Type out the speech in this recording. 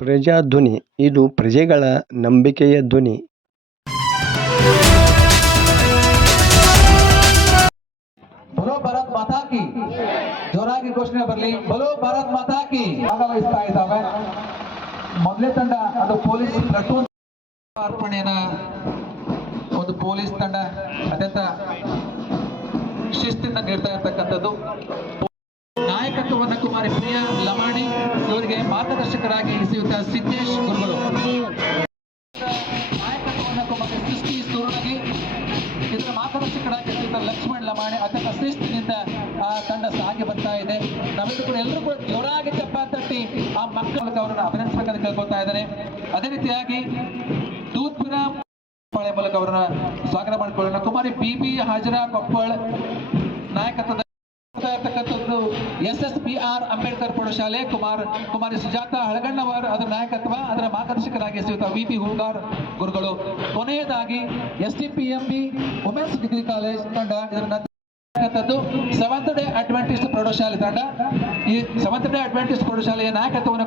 ಪ್ರಜಾಧ್ವನಿ ಇದು ಪ್ರಜೆಗಳ ನಂಬಿಕೆಯ ಧ್ವನಿ. ಬಲೋ ಭಾರತ್ ಮಾತಾ ಕಿ ಜೋರಾಗಿ ಘೋಷಣೆ ಬರಲಿ. ಬಲೋ ಭಾರತ್ ಮಾತಾ ಕಿ ಭಾಗವಹಿಸ್ತಾ ಇದ್ದಾವೆ. ಮೊದಲೇ ತಂಡ ಅದು ಪೊಲೀಸ್ ಪ್ಲಟೂನ್ ಅರ್ಪಣೆಯನ್ನ ಒಂದು ಪೊಲೀಸ್ ತಂಡ ಅತ್ಯಂತ ಶಿಸ್ತಿಂದ ನೀಡ್ತಾ ಇರ್ತಕ್ಕಂಥದ್ದು. ನಾಯಕತ್ವವನ್ನು ಕುಮಾರಿ ಪ್ರಿಯಾ ಲಮಾಣಿ ಇವರಿಗೆ ಮಾರ್ಗದರ್ಶಕರಾಗಿ ಶ್ರೀಯುತ ಸಿದ್ದೇಶ್ ಗುರುಗಳು, ನಾಯಕತ್ವವನ್ನು ಕುಮಾರಿ ಸೃಷ್ಟಿ ಸೂರ್ಣಗಿ, ಇದರ ಮಾರ್ಗದರ್ಶಕರಾಗಿ ಶ್ರೀಯುತ ಲಕ್ಷ್ಮಣ್ ಲಮಾಣಿ. ಅತ್ಯಂತ ಶಿಸ್ತಿನಿಂದ ಆ ತಂಡ ಸಾಗಿ ಬರ್ತಾ ಇದೆ. ನಾವೆಲ್ಲರೂ ಕೂಡ ಎಲ್ಲರೂ ಕೂಡ ಜೋರಾಗಿ ಚಪ್ಪ ತಟ್ಟಿ ಆ ಮಕ್ಕಳ ಅವರನ್ನು ಅಭಿನಂದಿಸಬೇಕಂತ ಕೇಳ್ಕೊಳ್ತಾ ಇದ್ದಾರೆ. ಅದೇ ರೀತಿಯಾಗಿ ದೂದ್ಪುರ ಮೂಲಕ ಅವರನ್ನ ಸ್ವಾಗತ ಮಾಡಿಕೊಳ್ಳೋಣ. ಕುಮಾರಿ ಬಿ ಹಾಜರಾ ಕೊಪ್ಪಳ ನಾಯಕತ್ವದ ಇರ್ತಕ್ಕಂಥದ್ದು SSBR ಅಂಬೇಡ್ಕರ್ ಪ್ರೌಢಶಾಲೆ ಕುಮಾರಿ ಸುಜಾತ ಹಳಗಣ್ಣವರ್ ಅದರ ನಾಯಕತ್ವ, ಅದರ ಮಾರ್ಗದರ್ಶಕರಾಗಿ ಶ್ರೀಯುತ VP ಹೂಗಾರ್ ಗುರುಗಳು. ಕೊನೆಯದಾಗಿ STPMB ವುಮೆನ್ಸ್ ಡಿಗ್ರಿ ಕಾಲೇಜ್ ತಂಡ, ಇದರ ಸೆವೆಂತ್ ಡೇ ಅಡ್ವೆಂಟಿಸ್ಟ್ ಪ್ರೌಢಶಾಲೆ ತಂಡ. ಈ ಸೆವೆಂತ್ ಡೇ ಅಡ್ವೆಂಟಿಸ್ಟ್ ಪ್ರೌಢಶಾಲೆಯ ನಾಯಕತ್ವವನ್ನು